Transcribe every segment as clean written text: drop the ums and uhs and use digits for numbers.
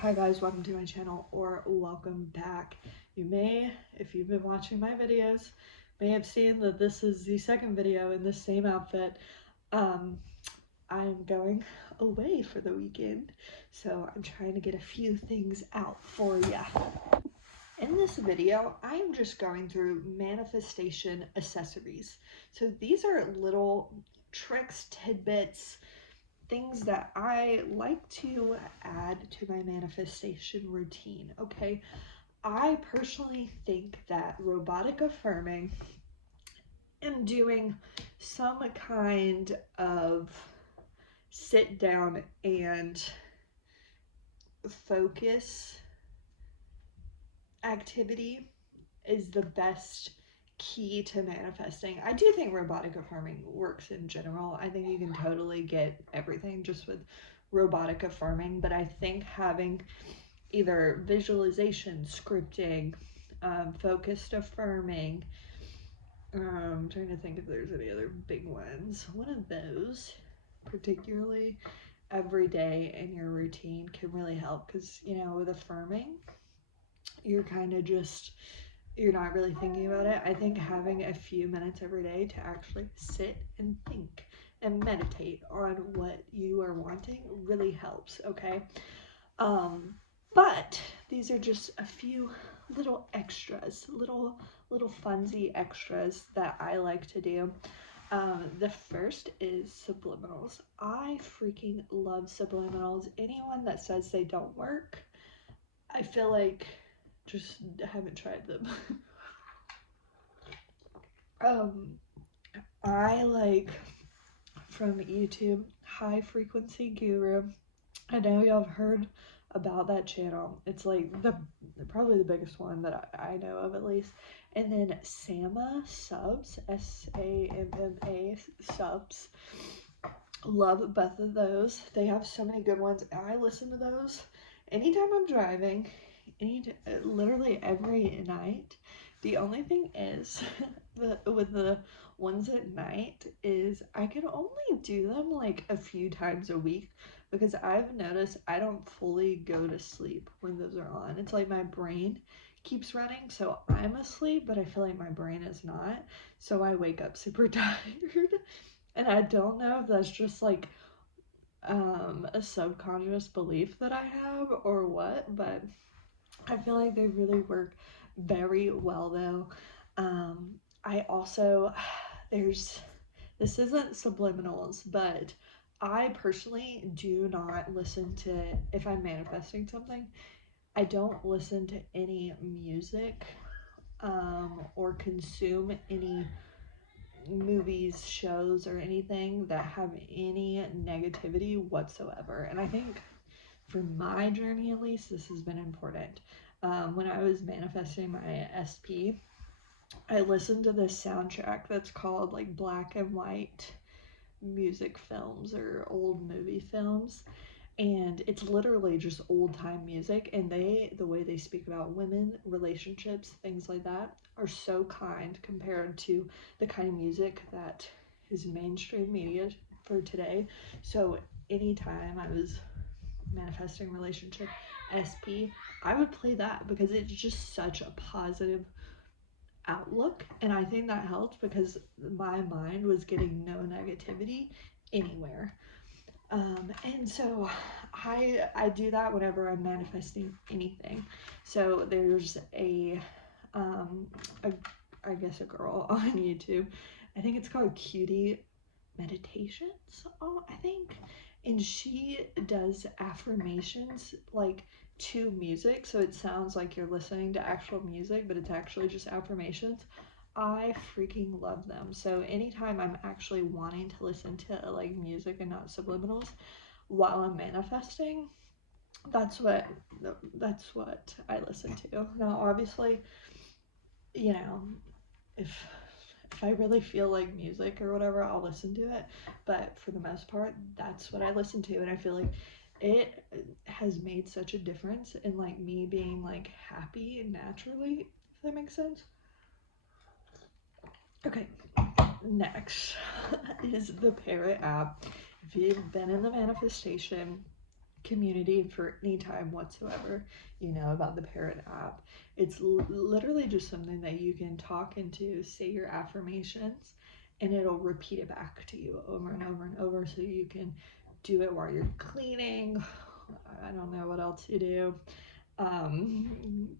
Hi guys, welcome to my channel, or welcome back. You may, if you've been watching my videos, may have seen that this is the second video in the same outfit. I'm going away for the weekend, so I'm trying to get a few things out for ya. In this video, I'm just going through manifestation accessories. So these are little tricks, tidbits, things that I like to add to my manifestation routine, okay? I personally think that robotic affirming and doing some kind of sit down and focus activity is the best key to manifesting. I do think robotic affirming works in general. I think you can totally get everything just with robotic affirming, but I think having either visualization, scripting, focused affirming, I'm trying to think if there's any other big ones. One of those, particularly every day in your routine, can really help because, you know, with affirming, you're kind of just, you're not really thinking about it. I think having a few minutes every day to actually sit and think and meditate on what you are wanting really helps, okay? But these are just a few little extras, little funsy extras that I like to do. The first is subliminals. I freaking love subliminals. Anyone that says they don't work, I feel like just haven't tried them. I like from YouTube, High Frequency Guru. I know y'all have heard about that channel. It's like probably the biggest one that I know of, at least. And then Samma Subs, Samma Subs. Love both of those. They have so many good ones. I listen to those anytime I'm driving, literally every night. The only thing is, with the ones at night is I can only do them like a few times a week because I've noticed I don't fully go to sleep when those are on. It's like my brain keeps running, so I'm asleep, but I feel like my brain is not. So I wake up super tired. And I don't know if that's just like a subconscious belief that I have or what, but I feel like they really work very well though. I also, this isn't subliminals, but I personally do not listen to, if I'm manifesting something, I don't listen to any music or consume any movies, shows, or anything that have any negativity whatsoever. And I think for my journey, at least, this has been important. When I was manifesting my SP, I listened to this soundtrack that's called like black and white music films or old movie films, and it's literally just old time music, and the way they speak about women, relationships, things like that are so kind compared to the kind of music that is mainstream media for today. So anytime I was manifesting relationship SP, I would play that because it's just such a positive outlook, and I think that helped because my mind was getting no negativity anywhere. And so I do that whenever I'm manifesting anything. So there's um a I guess a girl on YouTube. I think it's called Cutie Meditations, I think. And she does affirmations like to music, so it sounds like you're listening to actual music, but it's actually just affirmations. I freaking love them. So anytime I'm actually wanting to listen to like music and not subliminals while I'm manifesting, that's what I listen to. Now obviously, you know, if I really feel like music or whatever, I'll listen to it. But for the most part, that's what I listen to, and I feel like it has made such a difference in like me being like happy naturally, if that makes sense. Okay, next is the Parrot app. If you've been in the manifestation community for any time whatsoever, you know, about the Parrot app. It's literally just something that you can talk into, say your affirmations, and it'll repeat it back to you over and over and over, so you can do it while you're cleaning. I don't know what else you do.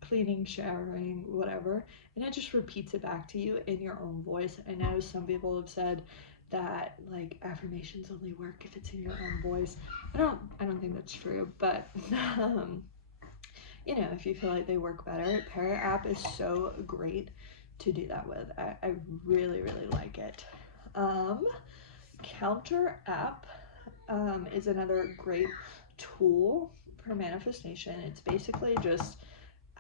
Cleaning, showering, whatever, and it just repeats it back to you in your own voice. I know some people have said that like affirmations only work if it's in your own voice. I don't think that's true, but you know, if you feel like they work better, Parrot app is so great to do that with. I really, really like it. Counter app is another great tool for manifestation. It's basically just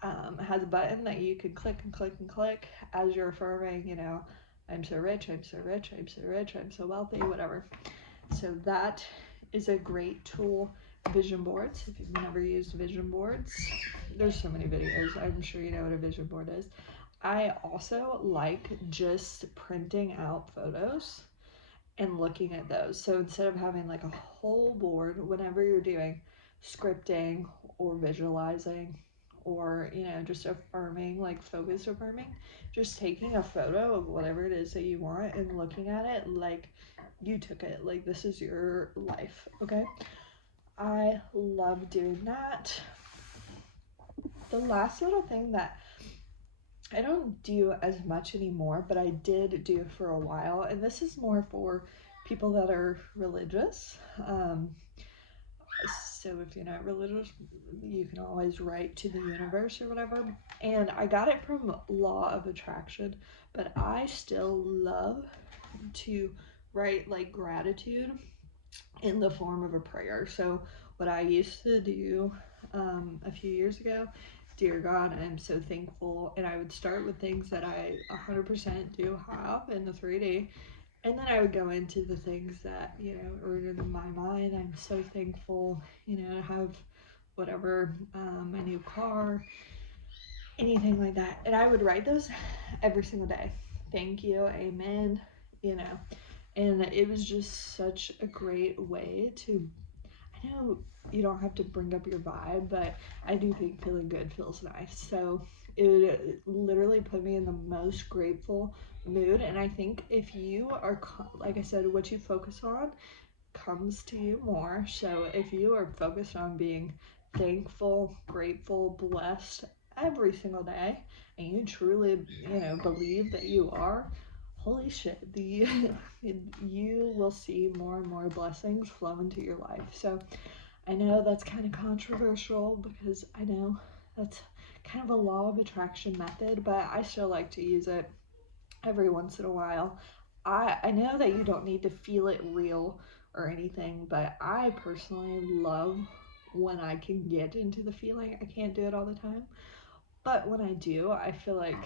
has a button that you can click and click and click as you're affirming, you know, I'm so rich, I'm so rich, I'm so rich, I'm so wealthy, whatever. So that is a great tool. Vision boards, if you've never used vision boards, there's so many videos. I'm sure you know what a vision board is. I also like just printing out photos and looking at those. So instead of having like a whole board, whenever you're doing scripting or visualizing or, you know, just affirming, like focused affirming, just taking a photo of whatever it is that you want and looking at it like you took it, like this is your life. Okay, I love doing that. The last little thing that I don't do as much anymore, but I did do for a while, and this is more for people that are religious. So if you're not religious, you can always write to the universe or whatever. And I got it from Law of Attraction, but I still love to write like gratitude in the form of a prayer. So what I used to do a few years ago, dear God, I'm so thankful, and I would start with things that I 100% do have in the 3D, and then I would go into the things that, you know, are in my mind. I'm so thankful, you know, to have whatever, my new car, anything like that. And I would write those every single day. Thank you, amen, you know. And it was just such a great way to, I know you don't have to bring up your vibe, but I do think feeling good feels nice. So it literally put me in the most grateful mood. And I think if you are, like I said, what you focus on comes to you more. So if you are focused on being thankful, grateful, blessed every single day, and you truly, you know, believe that you are, holy shit, you will see more and more blessings flow into your life. So I know that's kind of controversial because I know that's kind of a law of attraction method, but I still like to use it every once in a while. I know that you don't need to feel it real or anything, but I personally love when I can get into the feeling. I can't do it all the time, but when I do, I feel like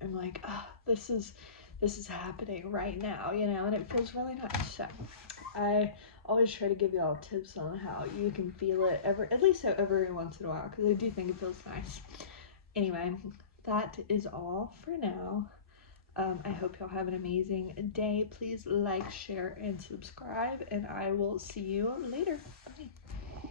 I'm like, oh, this is happening right now, you know, and it feels really nice. So I always try to give y'all tips on how you can feel it at least every once in a while, because I do think it feels nice. Anyway, that is all for now. I hope y'all have an amazing day. Please like, share, and subscribe, and I will see you later. Bye.